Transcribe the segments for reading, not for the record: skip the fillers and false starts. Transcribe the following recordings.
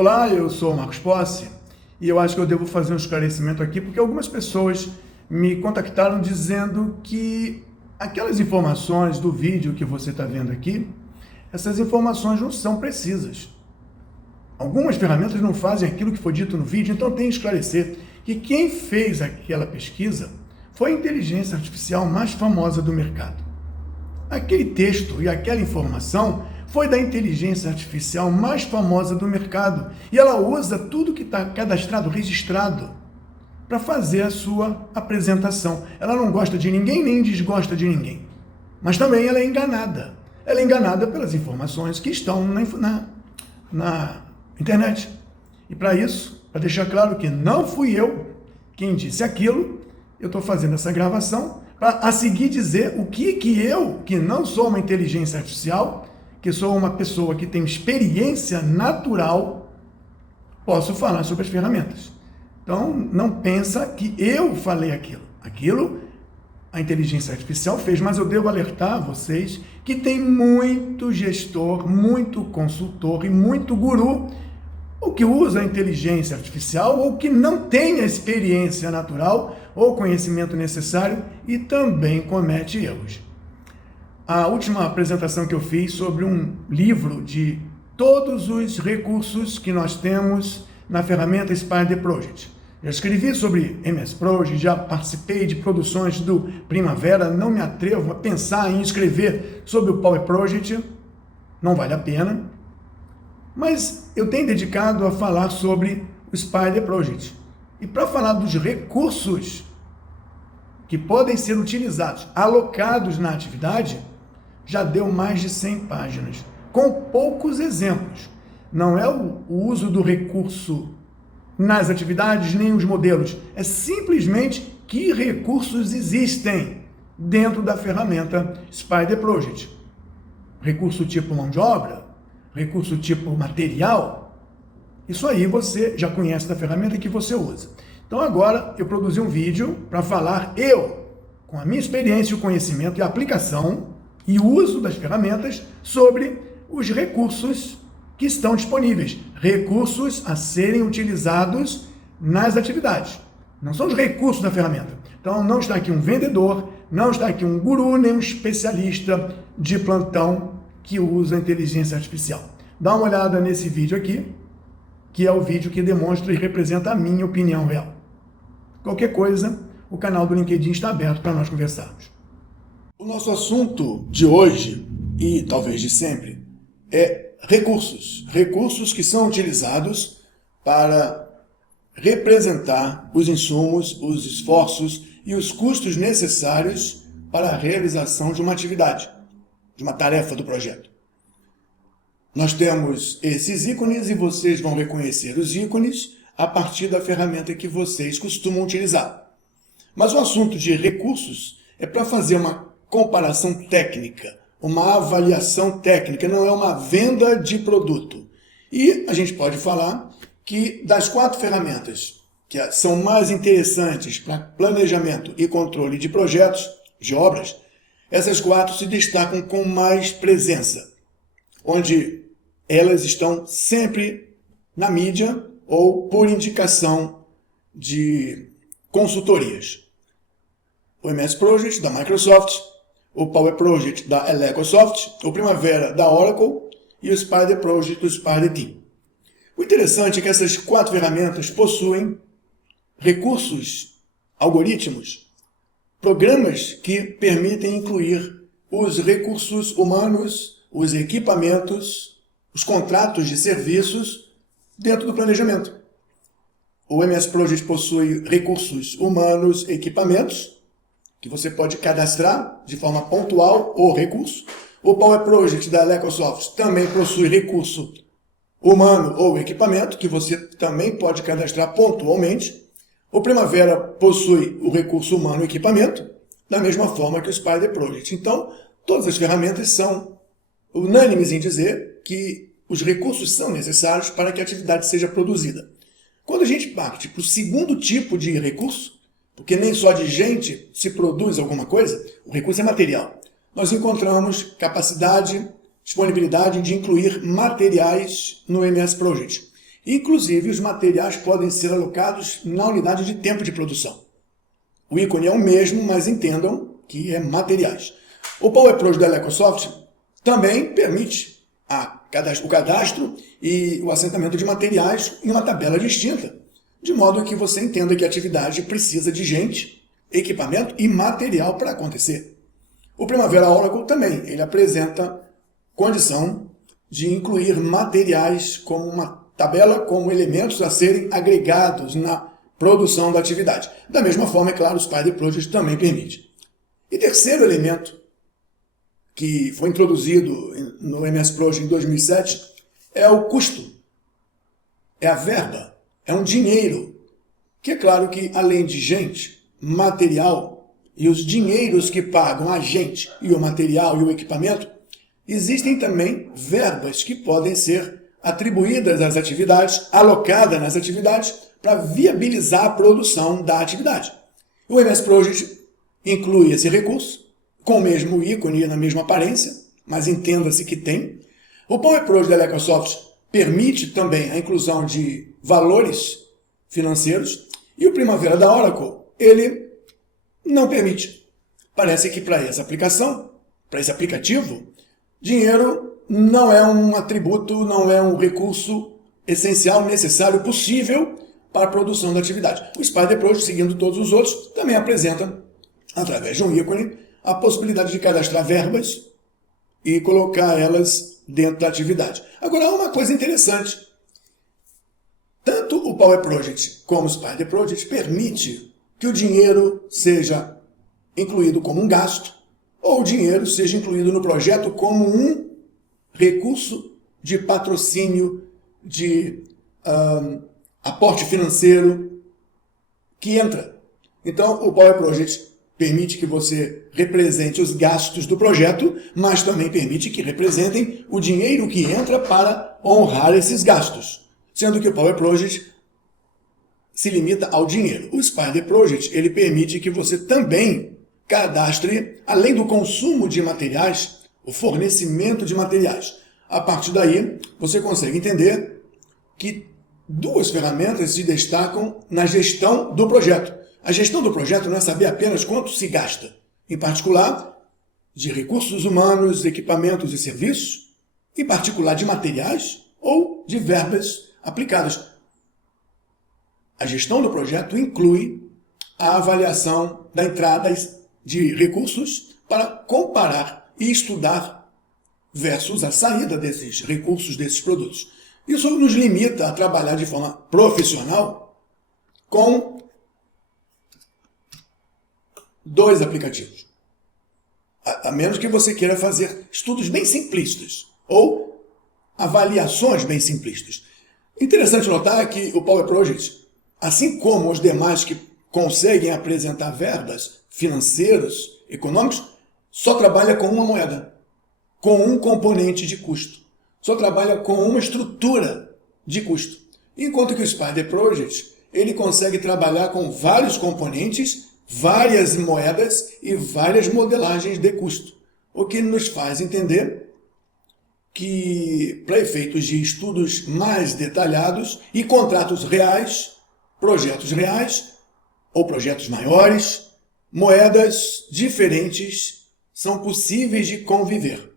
Olá, eu sou o Marcos Posse e eu acho que eu devo fazer um esclarecimento aqui porque algumas pessoas me contactaram dizendo que aquelas informações do vídeo que você está vendo aqui, essas informações não são precisas. Algumas ferramentas não fazem aquilo que foi dito no vídeo, então tem que esclarecer que quem fez aquela pesquisa foi a inteligência artificial mais famosa do mercado. Aquele texto e aquela informação foi da inteligência artificial mais famosa do mercado. E ela usa tudo que está cadastrado, registrado, para fazer a sua apresentação. Ela não gosta de ninguém, nem desgosta de ninguém. Mas também ela é enganada. Ela é enganada pelas informações que estão na internet. E para isso, para deixar claro que não fui eu quem disse aquilo, eu estou fazendo essa gravação para a seguir dizer o que eu, que não sou uma inteligência artificial, que sou uma pessoa que tem experiência natural, posso falar sobre as ferramentas. Então, não pensa que eu falei aquilo. Aquilo a inteligência artificial fez, mas eu devo alertar vocês que tem muito gestor, muito consultor e muito guru, ou que usa a inteligência artificial, ou que não tem a experiência natural ou conhecimento necessário e também comete erros. A última apresentação que eu fiz sobre um livro de todos os recursos que nós temos na ferramenta Spider Project. Já escrevi sobre MS Project, já participei de produções do Primavera, não me atrevo a pensar em escrever sobre o Power Project, não vale a pena. Mas eu tenho dedicado a falar sobre o Spider Project. E para falar dos recursos que podem ser utilizados, alocados na atividade, já deu mais de 100 páginas, com poucos exemplos. Não é o uso do recurso nas atividades, nem os modelos. É simplesmente que recursos existem dentro da ferramenta Spider Project. Recurso tipo mão de obra, recurso tipo material, isso aí você já conhece da ferramenta que você usa. Então agora eu produzi um vídeo para falar com a minha experiência, o conhecimento e a aplicação e o uso das ferramentas sobre os recursos que estão disponíveis. Recursos a serem utilizados nas atividades. Não são os recursos da ferramenta. Então não está aqui um vendedor, não está aqui um guru, nem um especialista de plantão que usa a inteligência artificial. Dá uma olhada nesse vídeo aqui, que é o vídeo que demonstra e representa a minha opinião real. Qualquer coisa, o canal do LinkedIn está aberto para nós conversarmos. O nosso assunto de hoje, e talvez de sempre, é recursos. Recursos que são utilizados para representar os insumos, os esforços e os custos necessários para a realização de uma atividade, de uma tarefa do projeto. Nós temos esses ícones e vocês vão reconhecer os ícones a partir da ferramenta que vocês costumam utilizar. Mas o assunto de recursos é para fazer uma comparação técnica, uma avaliação técnica, não é uma venda de produto. E a gente pode falar que das 4 ferramentas que são mais interessantes para planejamento e controle de projetos, de obras, essas 4 se destacam com mais presença, onde elas estão sempre na mídia ou por indicação de consultorias. O MS Project da Microsoft, o Power Project da Elecosoft, o Primavera da Oracle e o Spider Project do Spider Team. O interessante é que essas 4 ferramentas possuem recursos, algoritmos, programas que permitem incluir os recursos humanos, os equipamentos, os contratos de serviços dentro do planejamento. O MS Project possui recursos humanos, equipamentos, que você pode cadastrar de forma pontual ou recurso. O Power Project da Elecosoft também possui recurso humano ou equipamento, que você também pode cadastrar pontualmente. O Primavera possui o recurso humano e equipamento, da mesma forma que o Spider Project. Então, todas as ferramentas são unânimes em dizer que os recursos são necessários para que a atividade seja produzida. Quando a gente parte para o segundo tipo de recurso, porque nem só de gente se produz alguma coisa, o recurso é material. Nós encontramos capacidade, disponibilidade de incluir materiais no MS Project. Inclusive, os materiais podem ser alocados na unidade de tempo de produção. O ícone é o mesmo, mas entendam que é materiais. O PowerProj da Lecosoft também permite o cadastro e o assentamento de materiais em uma tabela distinta, de modo que você entenda que a atividade precisa de gente, equipamento e material para acontecer. O Primavera Oracle também, ele apresenta condição de incluir materiais como uma tabela, como elementos a serem agregados na produção da atividade. Da mesma forma, é claro, o Spider Project também permite. E terceiro elemento que foi introduzido no MS Project em 2007 é o custo, é a verba, é um dinheiro, que é claro que além de gente, material e os dinheiros que pagam a gente e o material e o equipamento, existem também verbas que podem ser atribuídas às atividades, alocadas nas atividades, para viabilizar a produção da atividade. O MS Project inclui esse recurso, com o mesmo ícone e na mesma aparência, mas entenda-se que tem. O PowerProj da Lecosoft permite também a inclusão de valores financeiros, e o Primavera da Oracle, ele não permite. Parece que para essa aplicação, para esse aplicativo, dinheiro não é um atributo, não é um recurso essencial, necessário, possível para a produção da atividade. O Spider Project, seguindo todos os outros, também apresenta, através de um ícone, a possibilidade de cadastrar verbas e colocar elas dentro da atividade. Agora, há uma coisa interessante. Tanto o Power Project como o Spider Project permite que o dinheiro seja incluído como um gasto ou o dinheiro seja incluído no projeto como um recurso de patrocínio, de aporte financeiro que entra. Então, o Power Project permite que você represente os gastos do projeto, mas também permite que representem o dinheiro que entra para honrar esses gastos, sendo que o Power Project se limita ao dinheiro. O Spider Project, ele permite que você também cadastre, além do consumo de materiais, o fornecimento de materiais. A partir daí, você consegue entender que duas ferramentas se destacam na gestão do projeto. A gestão do projeto não é saber apenas quanto se gasta, em particular de recursos humanos, equipamentos e serviços, em particular de materiais ou de verbas aplicadas. A gestão do projeto inclui a avaliação da entrada de recursos para comparar e estudar versus a saída desses recursos, desses produtos. Isso nos limita a trabalhar de forma profissional com dois aplicativos. A menos que você queira fazer estudos bem simplistas ou avaliações bem simplistas. Interessante notar que o Power Project, assim como os demais que conseguem apresentar verbas financeiras, econômicos, só trabalha com uma moeda, com um componente de custo. Só trabalha com uma estrutura de custo. Enquanto que o Spider Project, ele consegue trabalhar com vários componentes, várias moedas e várias modelagens de custo. O que nos faz entender que, para efeitos de estudos mais detalhados e contratos reais, projetos reais ou projetos maiores, moedas diferentes são possíveis de conviver.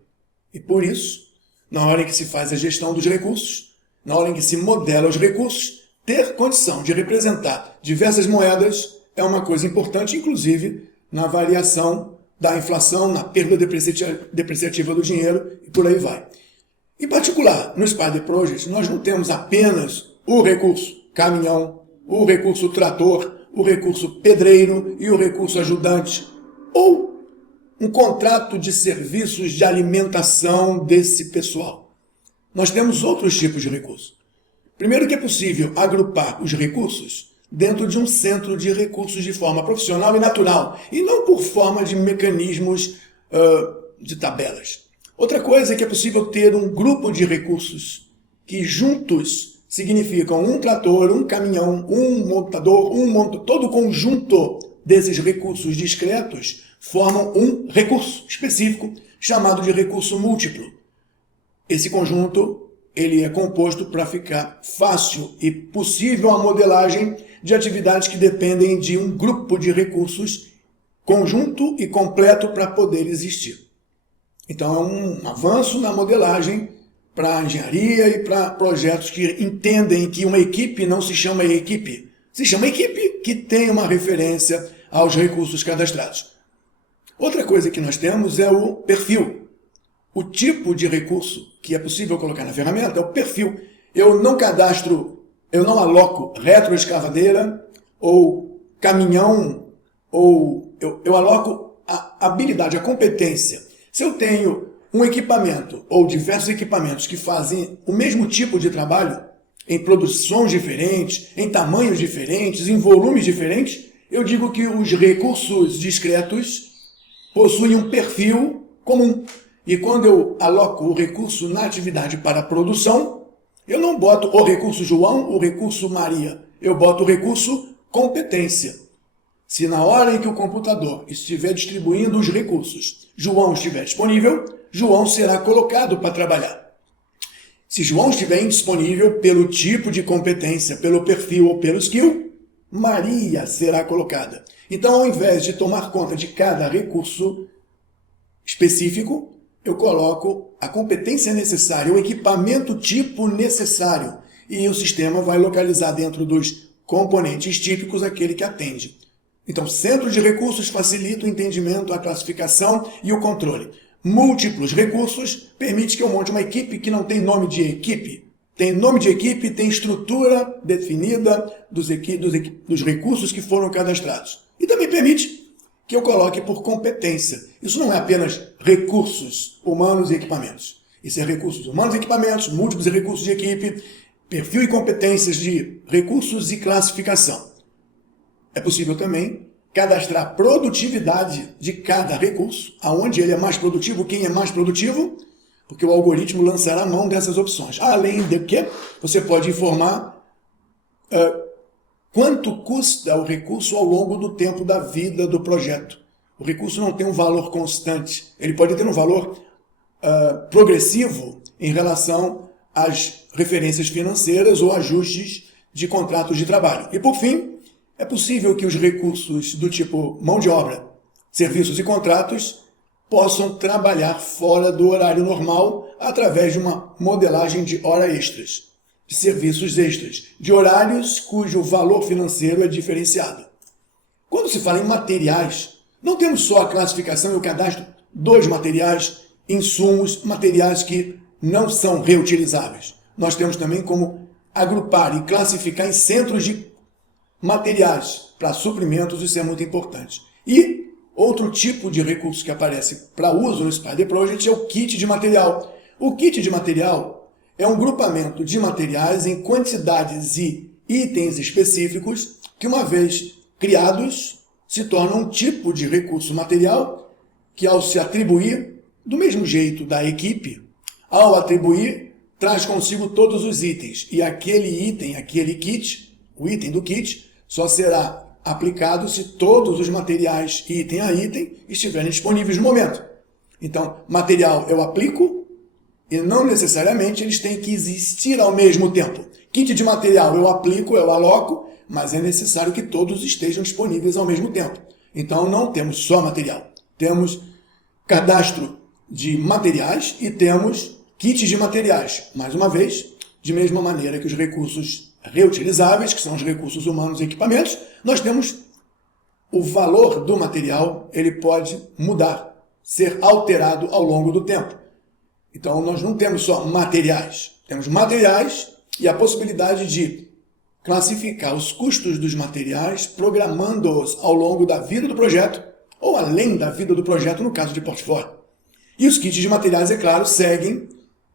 E por isso, na hora em que se faz a gestão dos recursos, na hora em que se modela os recursos, ter condição de representar diversas moedas é uma coisa importante, inclusive na variação da inflação, na perda depreciativa do dinheiro e por aí vai. Em particular, no Spider Project, nós não temos apenas o recurso caminhão, o recurso trator, o recurso pedreiro e o recurso ajudante, ou um contrato de serviços de alimentação desse pessoal. Nós temos outros tipos de recursos. Primeiro que é possível agrupar os recursos dentro de um centro de recursos de forma profissional e natural, e não por forma de mecanismos de tabelas. Outra coisa é que é possível ter um grupo de recursos que juntos significam um trator, um caminhão, um montador, todo o conjunto desses recursos discretos formam um recurso específico chamado de recurso múltiplo. Esse conjunto ele é composto para ficar fácil e possível a modelagem de atividades que dependem de um grupo de recursos conjunto e completo para poder existir. Então, é um avanço na modelagem para a engenharia e para projetos que entendem que uma equipe não se chama equipe. Se chama equipe que tem uma referência aos recursos cadastrados. Outra coisa que nós temos é o perfil. O tipo de recurso que é possível colocar na ferramenta é o perfil. Eu não cadastro, eu não aloco retroescavadeira ou caminhão, ou eu aloco a habilidade, a competência. Se eu tenho um equipamento ou diversos equipamentos que fazem o mesmo tipo de trabalho, em produções diferentes, em tamanhos diferentes, em volumes diferentes, eu digo que os recursos discretos possuem um perfil comum. E quando eu aloco o recurso na atividade para a produção, eu não boto o recurso João, o recurso Maria. Eu boto o recurso competência. Se na hora em que o computador estiver distribuindo os recursos, João estiver disponível, João será colocado para trabalhar. Se João estiver indisponível pelo tipo de competência, pelo perfil ou pelo skill, Maria será colocada. Então, ao invés de tomar conta de cada recurso específico, eu coloco a competência necessária, o equipamento tipo necessário, e o sistema vai localizar dentro dos componentes típicos aquele que atende. Então, centro de recursos facilita o entendimento, a classificação e o controle. Múltiplos recursos permite que eu monte uma equipe que não tem nome de equipe. Tem nome de equipe, tem estrutura definida dos recursos que foram cadastrados. E também permite que eu coloque por competência. Isso não é apenas recursos humanos e equipamentos. Isso é recursos humanos e equipamentos, múltiplos recursos de equipe, perfil e competências de recursos e classificação. É possível também cadastrar a produtividade de cada recurso, aonde ele é mais produtivo, quem é mais produtivo, porque o algoritmo lançará mão dessas opções. Além de que, você pode informar quanto custa o recurso ao longo do tempo da vida do projeto. O recurso não tem um valor constante, ele pode ter um valor progressivo em relação às referências financeiras ou ajustes de contratos de trabalho. E por fim, é possível que os recursos do tipo mão de obra, serviços e contratos possam trabalhar fora do horário normal através de uma modelagem de horas extras, de serviços extras, de horários cujo valor financeiro é diferenciado. Quando se fala em materiais, não temos só a classificação e o cadastro dos materiais, insumos, materiais que não são reutilizáveis. Nós temos também como agrupar e classificar em centros de materiais para suprimentos, isso é muito importante. E outro tipo de recurso que aparece para uso no Spider Project é o kit de material. O kit de material é um grupamento de materiais em quantidades e itens específicos que, uma vez criados, se tornam um tipo de recurso material que, ao se atribuir, do mesmo jeito da equipe, ao atribuir, traz consigo todos os itens. E aquele item, aquele kit, o item do kit, só será aplicado se todos os materiais, item a item, estiverem disponíveis no momento. Então, material eu aplico e não necessariamente eles têm que existir ao mesmo tempo. Kit de material eu aplico, eu aloco, mas é necessário que todos estejam disponíveis ao mesmo tempo. Então, não temos só material. Temos cadastro de materiais e temos kits de materiais. Mais uma vez, de mesma maneira que os recursos reutilizáveis, que são os recursos humanos e equipamentos, nós temos o valor do material, ele pode mudar, ser alterado ao longo do tempo. Então, nós não temos só materiais, temos materiais e a possibilidade de classificar os custos dos materiais, programando-os ao longo da vida do projeto, ou além da vida do projeto, no caso de portfólio. E os kits de materiais, é claro, seguem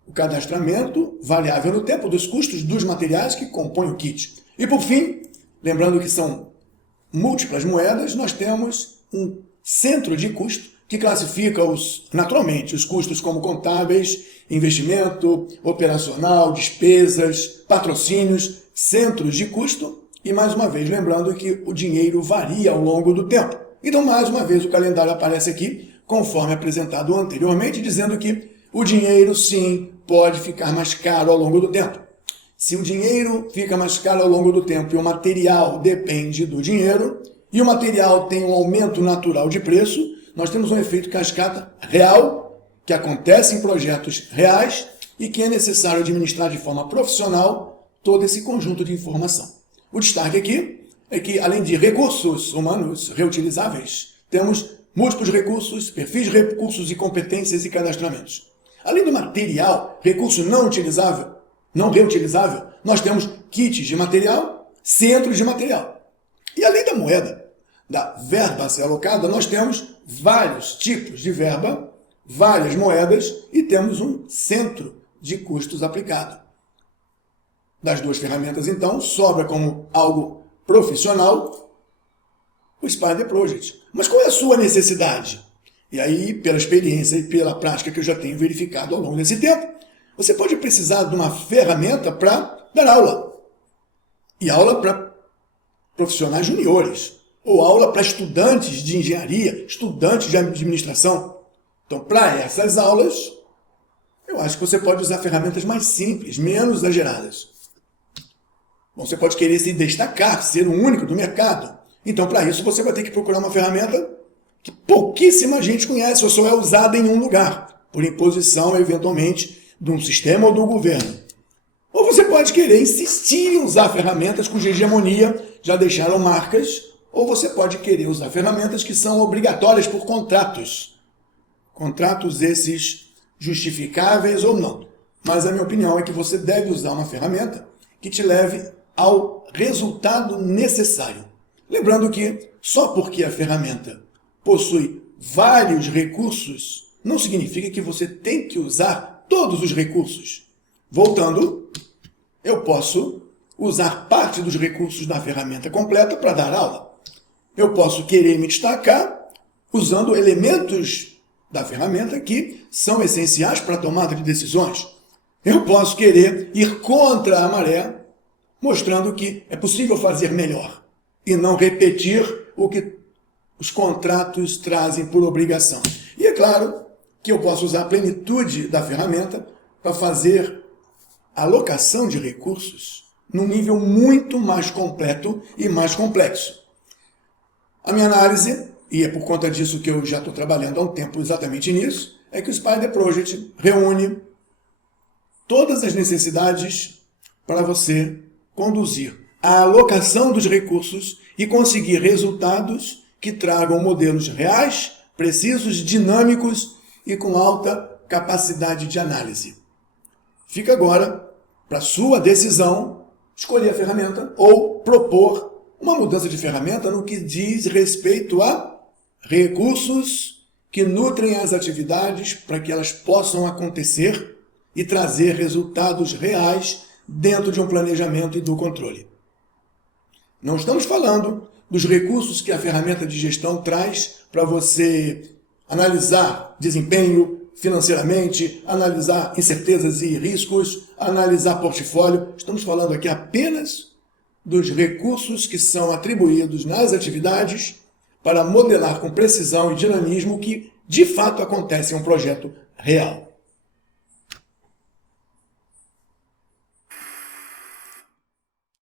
o cadastramento variável no tempo dos custos dos materiais que compõem o kit. E por fim, lembrando que são múltiplas moedas, nós temos um centro de custo que classifica naturalmente os custos como contábeis, investimento, operacional, despesas, patrocínios, centros de custo e, mais uma vez, lembrando que o dinheiro varia ao longo do tempo. Então, mais uma vez, o calendário aparece aqui, conforme apresentado anteriormente, dizendo que o dinheiro, sim, pode ficar mais caro ao longo do tempo. Se o dinheiro fica mais caro ao longo do tempo e o material depende do dinheiro, e o material tem um aumento natural de preço, nós temos um efeito cascata real, que acontece em projetos reais e que é necessário administrar de forma profissional todo esse conjunto de informação. O destaque aqui é que, além de recursos humanos reutilizáveis, temos múltiplos recursos, perfis de recursos e competências e cadastramentos. Além do material, recurso não reutilizável, nós temos kits de material, centros de material. E além da moeda, da verba a ser alocada, nós temos vários tipos de verba, várias moedas e temos um centro de custos aplicado. Das duas ferramentas, então, sobra como algo profissional o Spider Project. Mas qual é a sua necessidade? E aí, pela experiência e pela prática que eu já tenho verificado ao longo desse tempo, você pode precisar de uma ferramenta para dar aula. E aula para profissionais juniores. Ou aula para estudantes de engenharia, estudantes de administração. Então, para essas aulas, eu acho que você pode usar ferramentas mais simples, menos exageradas. Bom, você pode querer se destacar, ser o único do mercado. Então, para isso, você vai ter que procurar uma ferramenta que pouquíssima gente conhece ou só é usada em um lugar, por imposição, eventualmente, de um sistema ou do governo. Ou você pode querer insistir em usar ferramentas cuja hegemonia já deixaram marcas, ou você pode querer usar ferramentas que são obrigatórias por contratos. Contratos esses justificáveis ou não. Mas a minha opinião é que você deve usar uma ferramenta que te leve ao resultado necessário. Lembrando que só porque a ferramenta possui vários recursos, não significa que você tem que usar todos os recursos. Voltando, eu posso usar parte dos recursos da ferramenta completa para dar aula. Eu posso querer me destacar usando elementos da ferramenta que são essenciais para a tomada de decisões. Eu posso querer ir contra a maré, mostrando que é possível fazer melhor e não repetir o que os contratos trazem por obrigação. E é claro que eu posso usar a plenitude da ferramenta para fazer a alocação de recursos num nível muito mais completo e mais complexo. A minha análise, e é por conta disso que eu já estou trabalhando há um tempo exatamente nisso, é que o Spider Project reúne todas as necessidades para você conduzir a alocação dos recursos e conseguir resultados que tragam modelos reais, precisos, dinâmicos e com alta capacidade de análise. Fica agora para sua decisão escolher a ferramenta ou propor uma mudança de ferramenta no que diz respeito a recursos que nutrem as atividades para que elas possam acontecer e trazer resultados reais dentro de um planejamento e do controle. Não estamos falando dos recursos que a ferramenta de gestão traz para você analisar desempenho financeiramente, analisar incertezas e riscos, analisar portfólio. Estamos falando aqui apenas dos recursos que são atribuídos nas atividades para modelar com precisão e dinamismo o que de fato acontece em um projeto real.